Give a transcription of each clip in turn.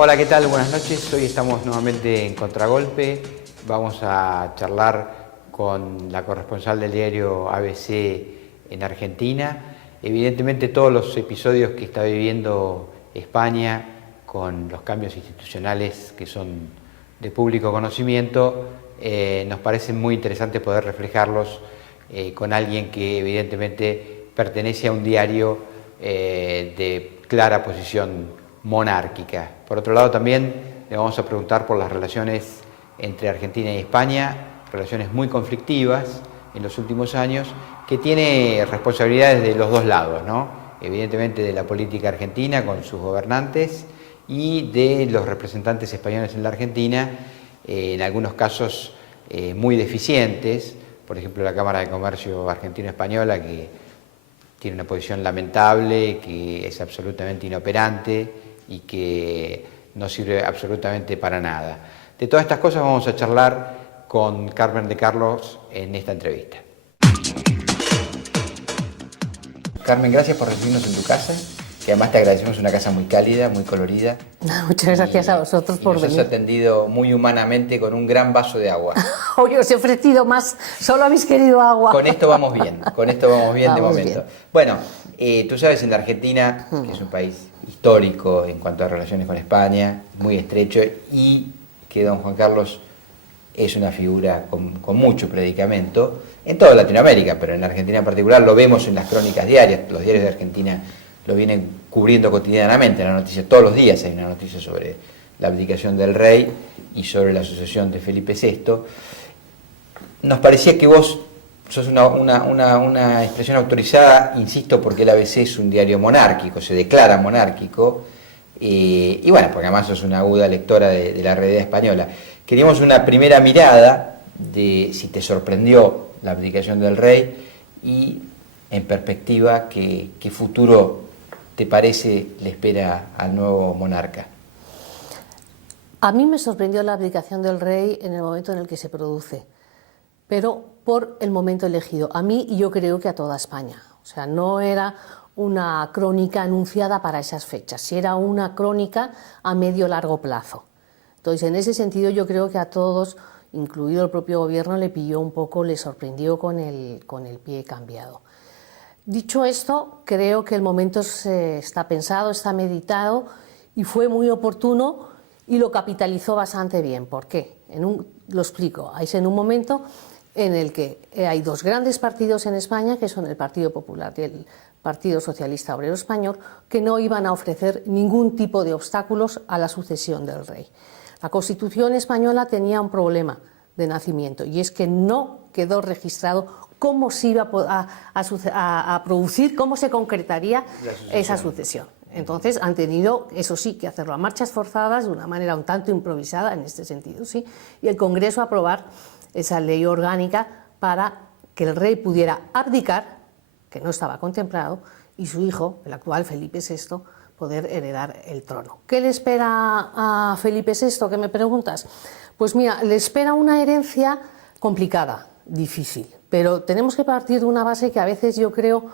Hola, ¿qué tal? Buenas noches. Hoy estamos nuevamente en Contragolpe. Vamos a charlar con la corresponsal del diario ABC en Argentina. Evidentemente todos los episodios que está viviendo España con los cambios institucionales que son de público conocimiento, nos parece muy interesante poder reflejarlos con alguien que evidentemente pertenece a un diario de clara posición monárquica. Por otro lado, también le vamos a preguntar por las relaciones entre Argentina y España, relaciones muy conflictivas en los últimos años, que tiene responsabilidades de los dos lados, ¿no? Evidentemente de la política argentina con sus gobernantes y de los representantes españoles en la Argentina, en algunos casos muy deficientes, por ejemplo la Cámara de Comercio Argentino-Española, que tiene una posición lamentable, que es absolutamente inoperante y que no sirve absolutamente para nada. De todas estas cosas vamos a charlar con Carmen de Carlos en esta entrevista. Carmen, gracias por recibirnos en tu casa, que además te agradecemos, una casa muy cálida, muy colorida. Muchas gracias a vosotros por venir. Nos has atendido muy humanamente con un gran vaso de agua. Hoy os he ofrecido más, solo habéis querido agua. Con esto vamos bien de momento. Bien. Bueno, tú sabes, en la Argentina, que es un país histórico en cuanto a relaciones con España, muy estrecho, y que don Juan Carlos es una figura con mucho predicamento, en toda Latinoamérica, pero en Argentina en particular lo vemos en las crónicas diarias. Los diarios de Argentina lo vienen cubriendo cotidianamente, la noticia, todos los días hay una noticia sobre la abdicación del rey y sobre la sucesión de Felipe VI. Nos parecía que vos sos una expresión autorizada, insisto, porque el ABC es un diario monárquico, se declara monárquico, y bueno, porque además sos una aguda lectora de la realidad española. Queríamos una primera mirada de si te sorprendió la abdicación del rey y, en perspectiva, qué futuro te parece le espera al nuevo monarca. A mí me sorprendió la abdicación del rey en el momento en el que se produce, pero por el momento elegido, a mí y yo creo que a toda España. O sea, no era una crónica anunciada para esas fechas, si era una crónica a medio-largo plazo. Entonces, en ese sentido, yo creo que a todos, incluido el propio gobierno, le pilló un poco, le sorprendió con el pie cambiado. Dicho esto, creo que el momento está pensado, está meditado y fue muy oportuno y lo capitalizó bastante bien. ¿Por qué? Lo explico. Es en un momento en el que hay dos grandes partidos en España, que son el Partido Popular y el Partido Socialista Obrero Español, que no iban a ofrecer ningún tipo de obstáculos a la sucesión del rey. La Constitución española tenía un problema de nacimiento y es que no quedó registrado cómo se iba a producir, cómo se concretaría esa sucesión. Entonces han tenido, eso sí, que hacerlo a marchas forzadas, de una manera un tanto improvisada en este sentido, sí, y el Congreso aprobar esa ley orgánica para que el rey pudiera abdicar, que no estaba contemplado, y su hijo, el actual Felipe VI, poder heredar el trono. ¿Qué le espera a Felipe VI, que me preguntas? Pues mira, le espera una herencia complicada, difícil, pero tenemos que partir de una base que a veces yo creo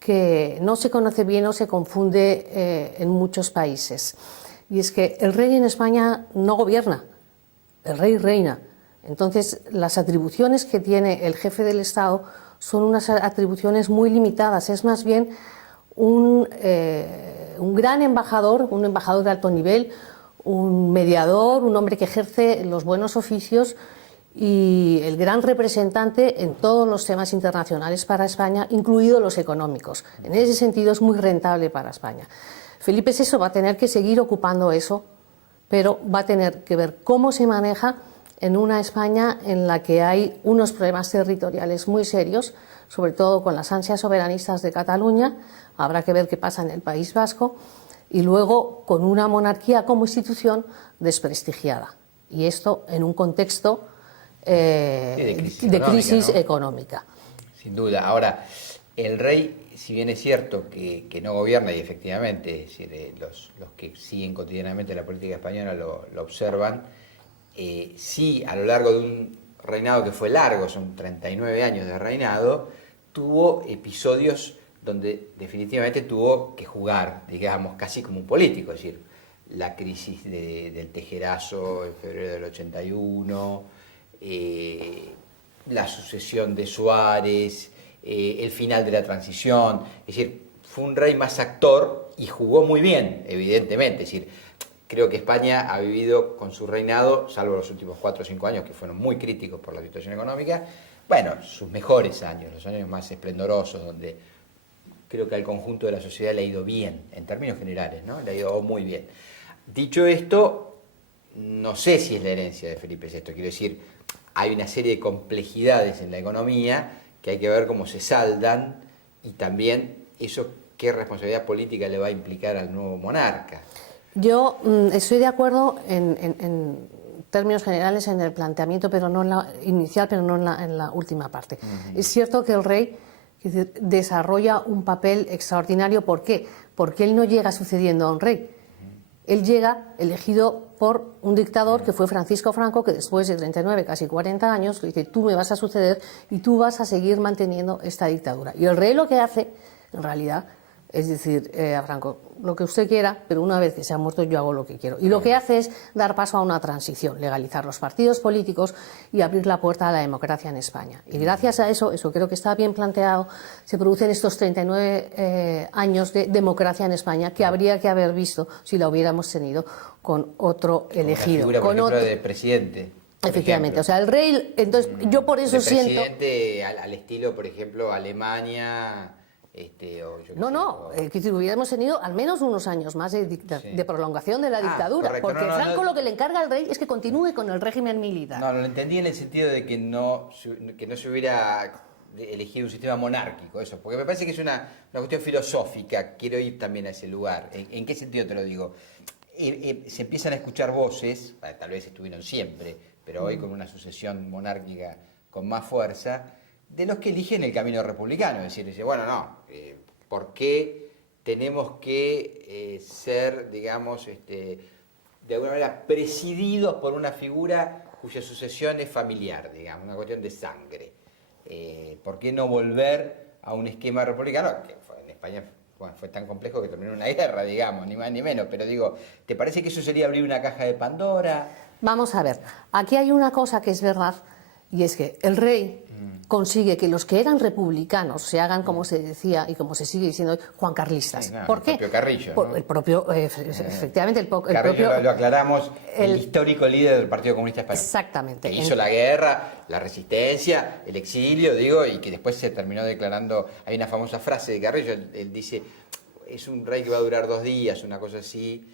que no se conoce bien o se confunde en muchos países, y es que el rey en España no gobierna, el rey reina. Entonces, las atribuciones que tiene el jefe del Estado son unas atribuciones muy limitadas, es más bien un gran embajador, un embajador de alto nivel, un mediador, un hombre que ejerce los buenos oficios y el gran representante en todos los temas internacionales para España, incluidos los económicos. En ese sentido es muy rentable para España. Felipe VI va a tener que seguir ocupando eso, pero va a tener que ver cómo se maneja en una España en la que hay unos problemas territoriales muy serios, sobre todo con las ansias soberanistas de Cataluña. Habrá que ver qué pasa en el País Vasco, y luego con una monarquía como institución desprestigiada, y esto en un contexto de crisis económica. Sin duda. Ahora, el rey, si bien es cierto que no gobierna, y efectivamente, es decir, los que siguen cotidianamente la política española lo observan, sí, a lo largo de un reinado que fue largo, son 39 años de reinado, tuvo episodios donde definitivamente tuvo que jugar, digamos, casi como un político, es decir, la crisis del tejerazo en febrero del 81, la sucesión de Suárez, el final de la transición. Es decir, fue un rey más actor y jugó muy bien, evidentemente. Es decir, creo que España ha vivido con su reinado, salvo los últimos 4 o 5 años que fueron muy críticos por la situación económica, bueno, sus mejores años, los años más esplendorosos, donde creo que al conjunto de la sociedad le ha ido bien, en términos generales, ¿no? Le ha ido muy bien. Dicho esto, no sé si es la herencia de Felipe VI, quiero decir, hay una serie de complejidades en la economía que hay que ver cómo se saldan y también eso qué responsabilidad política le va a implicar al nuevo monarca. Yo estoy de acuerdo en términos generales en el planteamiento, pero no en la inicial, pero no en la última parte. Es cierto que el rey desarrolla un papel extraordinario. ¿Por qué? Porque él no llega sucediendo a un rey. Él llega elegido por un dictador que fue Francisco Franco, que después de 39, casi 40 años, dice: tú me vas a suceder y tú vas a seguir manteniendo esta dictadura. Y el rey lo que hace, en realidad, es decir, a Franco, lo que usted quiera, pero una vez que se ha muerto yo hago lo que quiero. Y lo que hace es dar paso a una transición, legalizar los partidos políticos y abrir la puerta a la democracia en España. Y gracias a eso creo que está bien planteado, se producen estos 39 años de democracia en España que habría que haber visto si la hubiéramos tenido con otro elegido. Con la figura, por con ejemplo, otro... de presidente. Efectivamente, o sea, el rey, entonces yo por eso de siento... presidente al estilo, por ejemplo, Alemania... que si hubiéramos tenido al menos unos años más de prolongación de la dictadura, correcto. porque Franco lo que le encarga al rey es que continúe con el régimen militar. No, lo entendí en el sentido de que no se hubiera elegido un sistema monárquico, eso, porque me parece que es una cuestión filosófica, quiero ir también a ese lugar. ¿En qué sentido te lo digo? Se empiezan a escuchar voces, tal vez estuvieron siempre, pero hoy con una sucesión monárquica con más fuerza, de los que eligen el camino republicano, es decir, bueno, ¿por qué tenemos que ser, digamos, de alguna manera presididos por una figura cuya sucesión es familiar, digamos, una cuestión de sangre? ¿Por qué no volver a un esquema republicano? Que en España fue tan complejo que terminó en una guerra, digamos, ni más ni menos, pero digo, ¿te parece que eso sería abrir una caja de Pandora? Vamos a ver, aquí hay una cosa que es verdad, y es que el rey consigue que los que eran republicanos se hagan, como se decía y como se sigue diciendo hoy, juancarlistas. Sí, claro, ¿Por qué? El propio Carrillo, ¿no? El propio, efectivamente, el Carrillo, propio... lo aclaramos, el histórico líder del Partido Comunista Español. Exactamente. Que hizo la guerra, la resistencia, el exilio, digo, y que después se terminó declarando... Hay una famosa frase de Carrillo, él dice, es un rey que va a durar 2 días, una cosa así...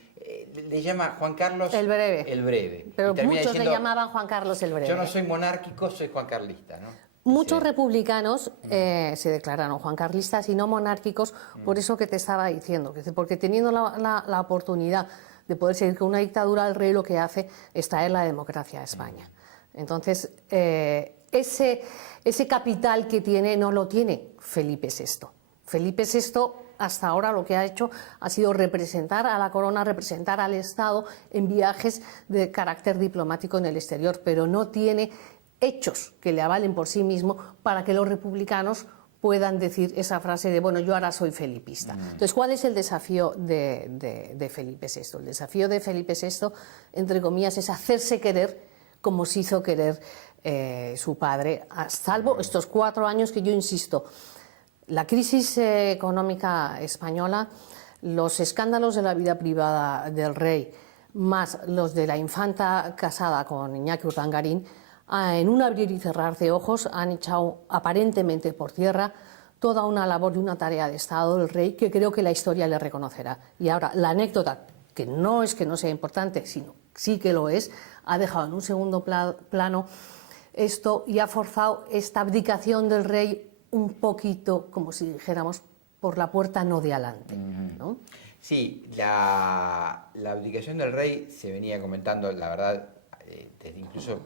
Le llama Juan Carlos el Breve. El Breve. Pero muchos diciendo, le llamaban Juan Carlos el Breve. Yo no soy monárquico, soy juancarlista, ¿no? Muchos republicanos se declararon juancarlistas y no monárquicos, por eso que te estaba diciendo, porque teniendo la oportunidad de poder seguir con una dictadura, el rey lo que hace es traer la democracia a España. Entonces, ese capital que tiene no lo tiene Felipe VI. Felipe VI hasta ahora lo que ha hecho ha sido representar a la corona, representar al Estado en viajes de carácter diplomático en el exterior, pero no tiene hechos que le avalen por sí mismo para que los republicanos puedan decir esa frase de, bueno, yo ahora soy felipista. Entonces, ¿cuál es el desafío de Felipe VI? El desafío de Felipe VI, entre comillas, es hacerse querer como se hizo querer su padre, salvo estos 4 años que yo insisto. La crisis económica española, los escándalos de la vida privada del rey, más los de la infanta casada con Iñaki Urdangarín, en un abrir y cerrar de ojos han echado aparentemente por tierra toda una labor y una tarea de Estado del rey que creo que la historia le reconocerá. Y ahora, la anécdota, que no es que no sea importante, sino sí que lo es, ha dejado en un segundo plano esto y ha forzado esta abdicación del rey un poquito, como si dijéramos, por la puerta no de adelante, ¿no? Sí, la abdicación del rey se venía comentando, la verdad, desde incluso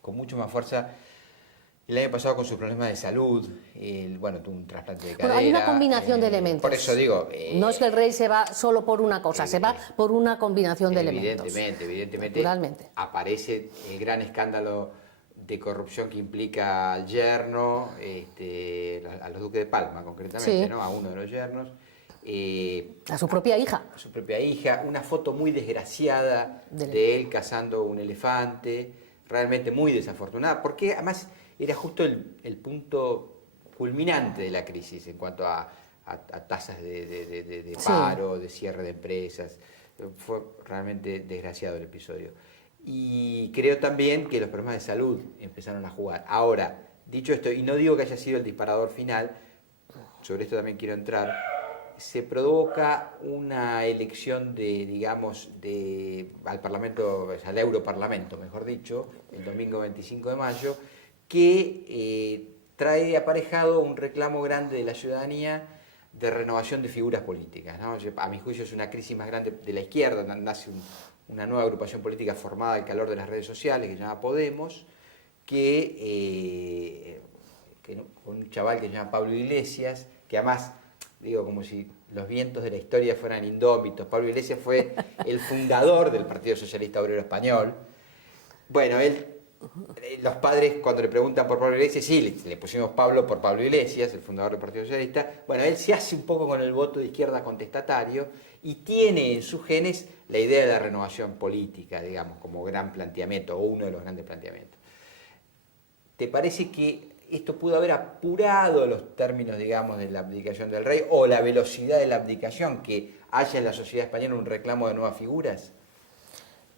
con mucho más fuerza el año pasado con sus problemas de salud, tuvo un trasplante de cadera. Bueno, hay una combinación de elementos. Por eso digo... no es que el rey se va solo por una cosa, se va por una combinación de elementos. Evidentemente. Naturalmente. Aparece el gran escándalo de corrupción que implica al yerno, a los duques de Palma concretamente, Sí. ¿no? A uno de los yernos. A su propia hija. A su propia hija, una foto muy desgraciada de él cazando un elefante, realmente muy desafortunada, porque además era justo el punto culminante de la crisis en cuanto a tasas de paro, de cierre de empresas. Fue realmente desgraciado el episodio. Y creo también que los problemas de salud empezaron a jugar. Ahora, dicho esto, y no digo que haya sido el disparador final, sobre esto también quiero entrar, se provoca una elección al Parlamento, al Europarlamento, mejor dicho, el domingo 25 de mayo, que trae aparejado un reclamo grande de la ciudadanía de renovación de figuras políticas, ¿no? A mi juicio es una crisis más grande de la izquierda, nace una nueva agrupación política formada al calor de las redes sociales que se llama Podemos, que con un chaval que se llama Pablo Iglesias, que además, digo, como si los vientos de la historia fueran indómitos. Pablo Iglesias fue el fundador del Partido Socialista Obrero Español. Bueno, los padres cuando le preguntan por Pablo Iglesias, sí, le pusimos Pablo por Pablo Iglesias, el fundador del Partido Socialista. Bueno, él se hace un poco con el voto de izquierda contestatario y tiene en sus genes la idea de la renovación política, digamos, como gran planteamiento, o uno de los grandes planteamientos. ¿Te parece que esto pudo haber apurado los términos, digamos, de la abdicación del rey o la velocidad de la abdicación, que haya en la sociedad española un reclamo de nuevas figuras?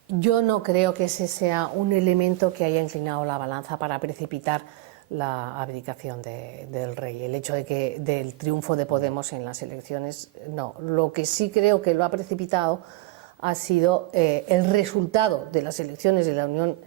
Yo no creo que ese sea un elemento que haya inclinado la balanza para precipitar la abdicación del rey. El hecho del triunfo de Podemos en las elecciones, no. Lo que sí creo que lo ha precipitado ha sido el resultado de las elecciones de la Unión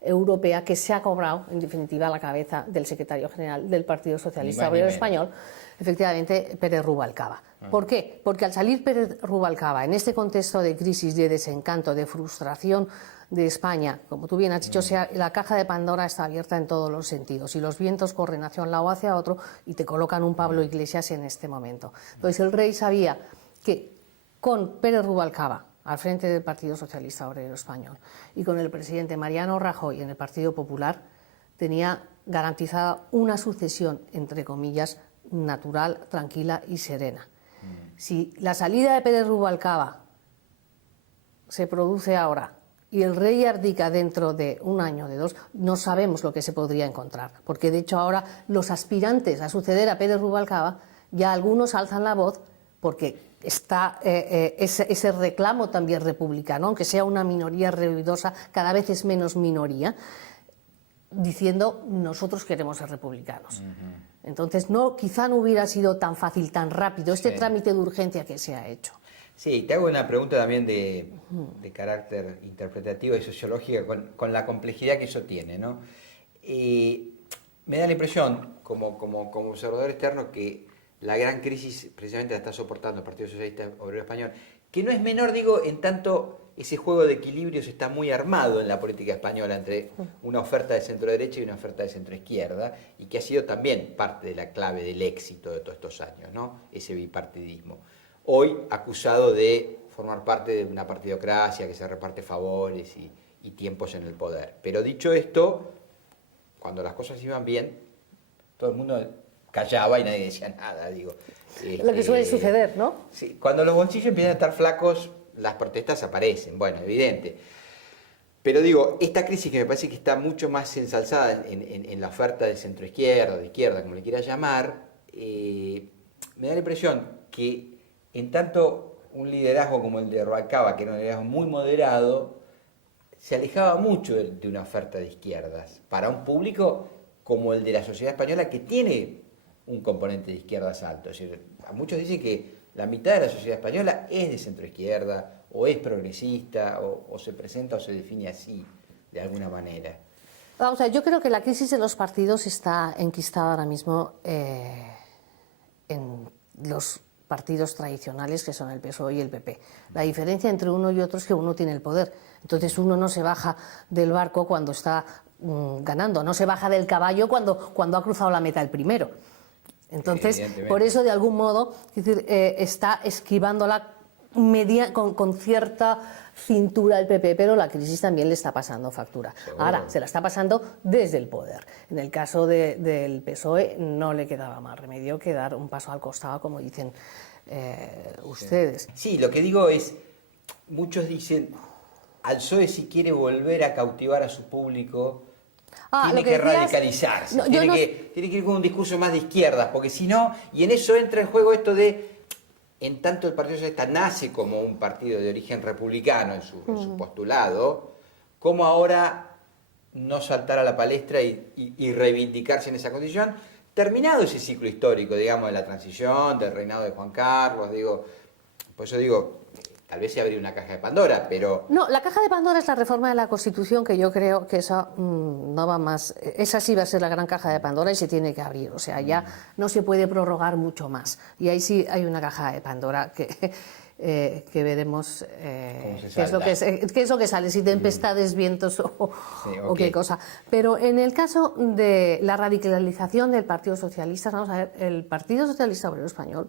Europea, que se ha cobrado, en definitiva, la cabeza del secretario general del Partido Socialista Obrero Español, efectivamente, Pérez Rubalcaba. ¿Por qué? Porque al salir Pérez Rubalcaba en este contexto de crisis, de desencanto, de frustración de España, como tú bien has dicho, la caja de Pandora está abierta en todos los sentidos y los vientos corren hacia un lado o hacia otro y te colocan un Pablo Iglesias en este momento. Entonces el rey sabía que con Pérez Rubalcaba al frente del Partido Socialista Obrero Español y con el presidente Mariano Rajoy en el Partido Popular, tenía garantizada una sucesión, entre comillas, natural, tranquila y serena. Si la salida de Pérez Rubalcaba se produce ahora y el rey abdica dentro de un año, de dos, no sabemos lo que se podría encontrar, porque de hecho ahora los aspirantes a suceder a Pérez Rubalcaba, ya algunos alzan la voz porque está ese reclamo también republicano, aunque sea una minoría ruidosa, cada vez es menos minoría, diciendo nosotros queremos ser republicanos. Entonces quizá no hubiera sido tan fácil, tan rápido este trámite de urgencia que se ha hecho. Sí, te hago una pregunta también de carácter interpretativo y sociológica con la complejidad que eso tiene, ¿no? Me da la impresión, como observador externo, que la gran crisis precisamente la está soportando el Partido Socialista Obrero Español, que no es menor, digo, en tanto ese juego de equilibrios está muy armado en la política española entre una oferta de centro-derecha y una oferta de centro-izquierda, y que ha sido también parte de la clave del éxito de todos estos años, ¿no? Ese bipartidismo. Hoy acusado de formar parte de una partidocracia que se reparte favores y tiempos en el poder. Pero dicho esto, cuando las cosas iban bien, todo el mundo callaba y nadie decía nada, digo. Lo que suele suceder, ¿no? Sí, cuando los bolsillos empiezan a estar flacos, las protestas aparecen, bueno, evidente. Pero digo, esta crisis que me parece que está mucho más ensalzada en la oferta de centro-izquierda, de izquierda, como le quieras llamar, me da la impresión que en tanto un liderazgo como el de Rubalcaba, que era un liderazgo muy moderado, se alejaba mucho de una oferta de izquierdas para un público como el de la sociedad española, que tiene un componente de izquierdas alto. Es decir, muchos dicen que la mitad de la sociedad española es de centroizquierda, o es progresista, o se presenta o se define así, de alguna manera. Vamos a ver, yo creo que la crisis de los partidos está enquistada ahora mismo en los partidos tradicionales, que son el PSOE y el PP. La diferencia entre uno y otro es que uno tiene el poder. Entonces uno no se baja del barco cuando está ganando, no se baja del caballo cuando ha cruzado la meta el primero. Entonces, por eso, de algún modo, es decir, está esquivándola con cierta cintura el PP, pero la crisis también le está pasando factura. Ahora, se la está pasando desde el poder. En el caso del PSOE no le quedaba más remedio que dar un paso al costado, como dicen ustedes. Sí, lo que digo es, muchos dicen, al PSOE si quiere volver a cautivar a su público, tiene que radicalizarse, no, tiene que ir con un discurso más de izquierdas, porque si no, y en eso entra en juego esto de, en tanto el Partido Socialista nace como un partido de origen republicano en su postulado, como ahora no saltar a la palestra y reivindicarse en esa condición, terminado ese ciclo histórico, digamos, de la transición, del reinado de Juan Carlos, digo, por eso digo, tal vez se abrió una caja de Pandora, pero... No, la caja de Pandora es la reforma de la Constitución, que yo creo que esa no va más. Esa sí va a ser la gran caja de Pandora y se tiene que abrir. O sea, ya no se puede prorrogar mucho más. Y ahí sí hay una caja de Pandora que veremos qué es lo que sale, si tempestades, vientos o qué cosa. Pero en el caso de la radicalización del Partido Socialista, vamos a ver, el Partido Socialista Obrero Español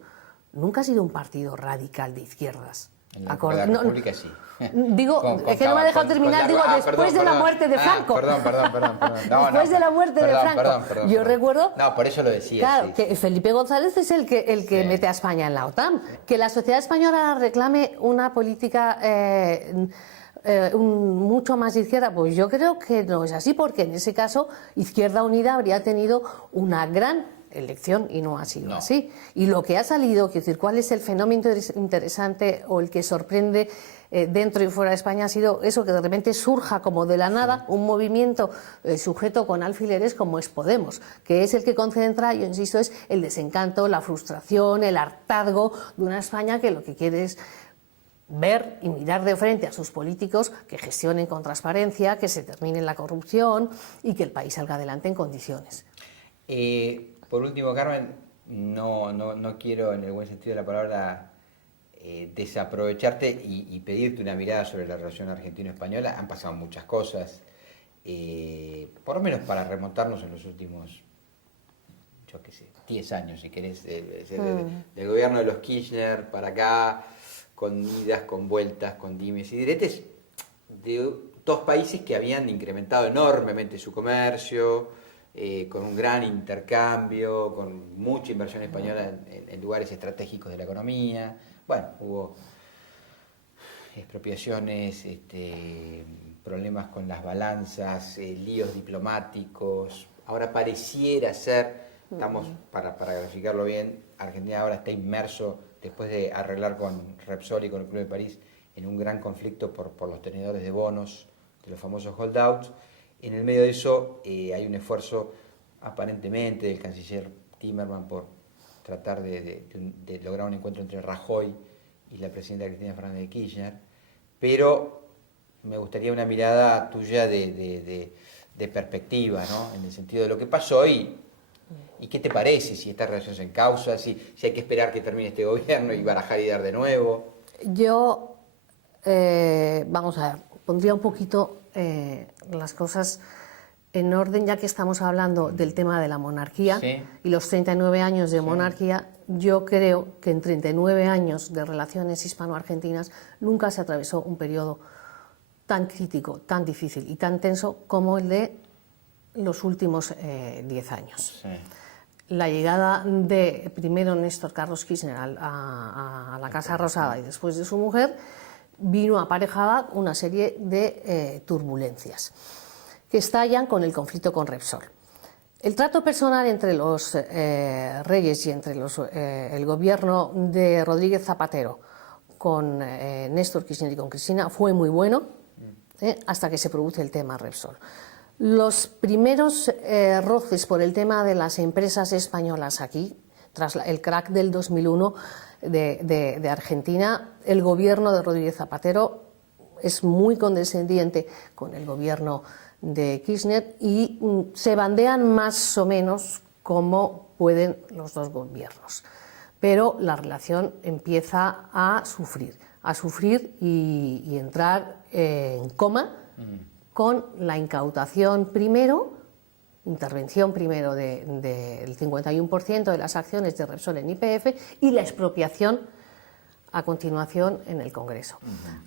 nunca ha sido un partido radical de izquierdas. En la República sí. Digo, es que no me ha dejado terminar, digo, después de la muerte de Franco. Perdón. Después de la muerte de Franco. Yo recuerdo... No, por eso lo decía. Claro, que Felipe González es el que mete a España en la OTAN. Que la sociedad española reclame una política mucho más de izquierda, pues yo creo que no es así, porque en ese caso Izquierda Unida habría tenido una gran elección y no ha sido así. Y lo que ha salido, quiero decir, cuál es el fenómeno interesante o el que sorprende dentro y fuera de España, ha sido eso, que de repente surja como de la nada un movimiento sujeto con alfileres como es Podemos, que es el que concentra, yo insisto, es el desencanto, la frustración, el hartazgo de una España que lo que quiere es ver y mirar de frente a sus políticos que gestionen con transparencia, que se termine la corrupción y que el país salga adelante en condiciones. Por último, Carmen, no quiero, en el buen sentido de la palabra, desaprovecharte y pedirte una mirada sobre la relación argentino-española. Han pasado muchas cosas, por lo menos para remontarnos en los últimos, yo qué sé, 10 años, si querés, del gobierno de los Kirchner para acá, con idas, con vueltas, con dimes y diretes, de dos países que habían incrementado enormemente su comercio, con un gran intercambio, con mucha inversión española en lugares estratégicos de la economía. Bueno, hubo expropiaciones, problemas con las balanzas, líos diplomáticos. Ahora pareciera ser, estamos, para graficarlo bien, Argentina ahora está inmerso, después de arreglar con Repsol y con el Club de París, en un gran conflicto por los tenedores de bonos, de los famosos holdouts. En el medio de eso hay un esfuerzo aparentemente del canciller Timerman por tratar de lograr un encuentro entre Rajoy y la presidenta Cristina Fernández de Kirchner, pero me gustaría una mirada tuya de perspectiva, ¿no? En el sentido de lo que pasó y qué te parece, si esta relación se encausa, si hay que esperar que termine este gobierno y barajar y dar de nuevo. Yo, vamos a ver, pondría un poquito las cosas en orden, ya que estamos hablando del tema de la monarquía y los 39 años de monarquía. Yo creo que en 39 años de relaciones hispano-argentinas nunca se atravesó un periodo tan crítico, tan difícil y tan tenso como el de los últimos 10 años. La llegada de primero Néstor Carlos Kirchner a la Casa Rosada y después de su mujer vino aparejada una serie de turbulencias que estallan con el conflicto con Repsol. El trato personal entre los reyes y entre el gobierno de Rodríguez Zapatero con Néstor Kirchner y con Cristina fue muy bueno, hasta que se produce el tema Repsol. Los primeros roces por el tema de las empresas españolas aquí, tras el crack del 2001 de Argentina, el gobierno de Rodríguez Zapatero es muy condescendiente con el gobierno de Kirchner y se bandean más o menos como pueden los dos gobiernos. Pero la relación empieza a sufrir y entrar en coma con la incautación primero, intervención primero del 51% de las acciones de Repsol en YPF y la expropiación a continuación en el Congreso.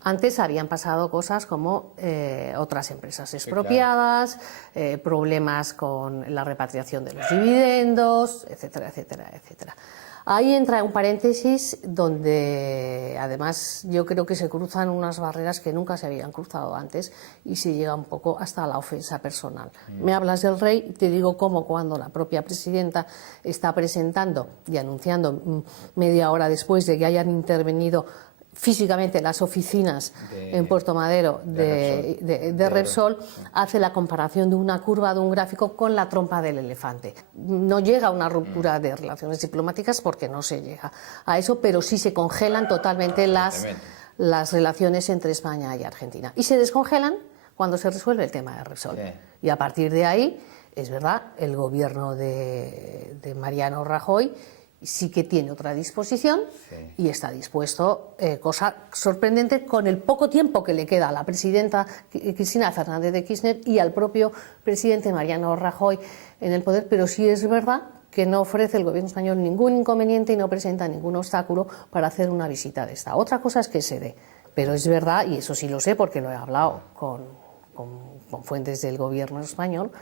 Antes habían pasado cosas como otras empresas expropiadas, problemas con la repatriación de los dividendos, etcétera, etcétera, etcétera. Ahí entra un paréntesis donde además yo creo que se cruzan unas barreras que nunca se habían cruzado antes y se llega un poco hasta la ofensa personal. Me hablas del rey y te digo cómo cuando la propia presidenta está presentando y anunciando media hora después de que hayan intervenido físicamente las oficinas en Puerto Madero de Repsol, hace la comparación de una curva de un gráfico con la trompa del elefante. No llega a una ruptura de relaciones diplomáticas porque no se llega a eso, pero sí se congelan totalmente las relaciones entre España y Argentina. Y se descongelan cuando se resuelve el tema de Repsol. Sí. Y a partir de ahí, es verdad, el gobierno de Mariano Rajoy sí que tiene otra disposición y está dispuesto, cosa sorprendente, con el poco tiempo que le queda a la presidenta Cristina Fernández de Kirchner y al propio presidente Mariano Rajoy en el poder, pero sí es verdad que no ofrece el gobierno español ningún inconveniente y no presenta ningún obstáculo para hacer una visita de esta. Otra cosa es que se dé, pero es verdad, y eso sí lo sé porque lo he hablado con fuentes del gobierno español,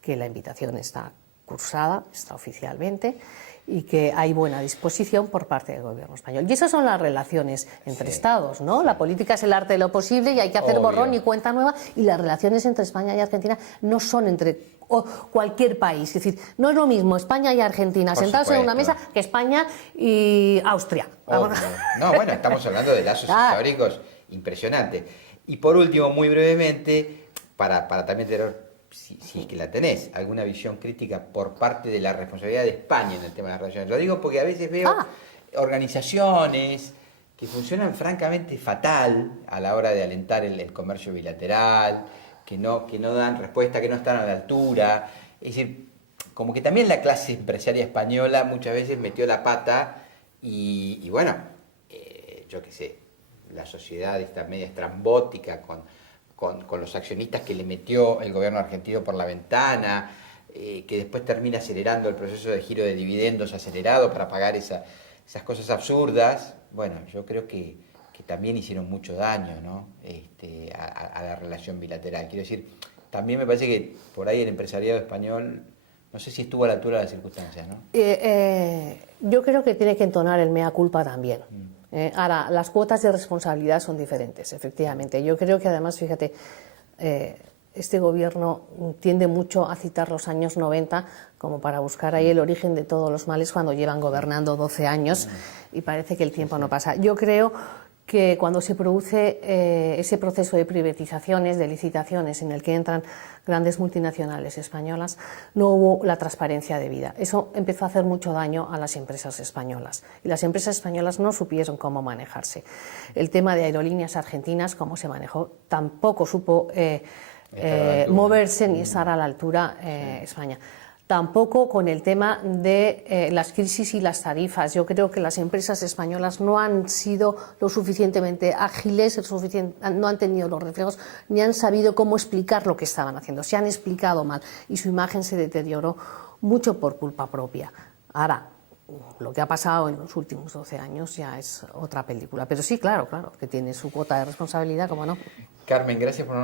que la invitación está cursada, está oficialmente, y que hay buena disposición por parte del gobierno español. Y esas son las relaciones entre Estados, ¿no? La política es el arte de lo posible y hay que hacer borrón y cuenta nueva, y las relaciones entre España y Argentina no son entre cualquier país. Es decir, no es lo mismo España y Argentina sentarse en una mesa que España y Austria. No, bueno, estamos hablando de lazos históricos impresionantes. Y por último, muy brevemente, para también tener, si es que la tenés, alguna visión crítica por parte de la responsabilidad de España en el tema de las relaciones. Lo digo porque a veces veo organizaciones que funcionan francamente fatal a la hora de alentar el comercio bilateral, que no dan respuesta, que no están a la altura. Es decir, como que también la clase empresaria española muchas veces metió la pata y bueno, yo qué sé, la sociedad esta media estrambótica con los accionistas que le metió el gobierno argentino por la ventana, que después termina acelerando el proceso de giro de dividendos acelerado para pagar esas cosas absurdas. Bueno, yo creo que también hicieron mucho daño, ¿no? A la relación bilateral. Quiero decir, también me parece que por ahí el empresariado español, no sé si estuvo a la altura de las circunstancias, ¿no? Yo creo que tiene que entonar el mea culpa también. Ahora, las cuotas de responsabilidad son diferentes, efectivamente. Yo creo que además, fíjate, este gobierno tiende mucho a citar los años 90 como para buscar ahí el origen de todos los males cuando llevan gobernando 12 años y parece que el tiempo no pasa. Yo creo que cuando se produce ese proceso de privatizaciones, de licitaciones en el que entran grandes multinacionales españolas, no hubo la transparencia debida. Eso empezó a hacer mucho daño a las empresas españolas y las empresas españolas no supieron cómo manejarse. El tema de Aerolíneas Argentinas, cómo se manejó, tampoco supo moverse ni estar a la altura España. Tampoco con el tema de las crisis y las tarifas. Yo creo que las empresas españolas no han sido lo suficientemente ágiles, no han tenido los reflejos, ni han sabido cómo explicar lo que estaban haciendo. Se han explicado mal y su imagen se deterioró mucho por culpa propia. Ahora, lo que ha pasado en los últimos 12 años ya es otra película. Pero sí, claro, que tiene su cuota de responsabilidad, ¿cómo no? Carmen, gracias por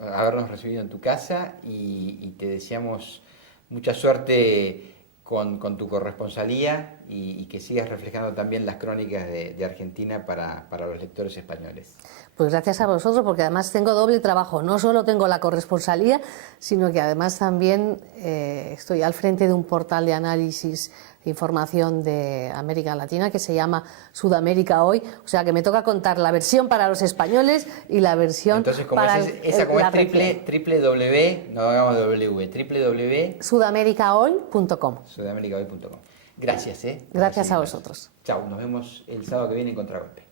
habernos recibido en tu casa y te deseamos mucha suerte con tu corresponsalía y que sigas reflejando también las crónicas de Argentina para los lectores españoles. Pues gracias a vosotros, porque además tengo doble trabajo. No solo tengo la corresponsalía, sino que además también estoy al frente de un portal de análisis e información de América Latina que se llama Sudamérica Hoy. O sea que me toca contar la versión para los españoles y la versión para www.sudamericahoy.com. Sudamericahoy.com. Gracias, Gracias a vosotros. Chao, nos vemos el sábado que viene en Contragolpe.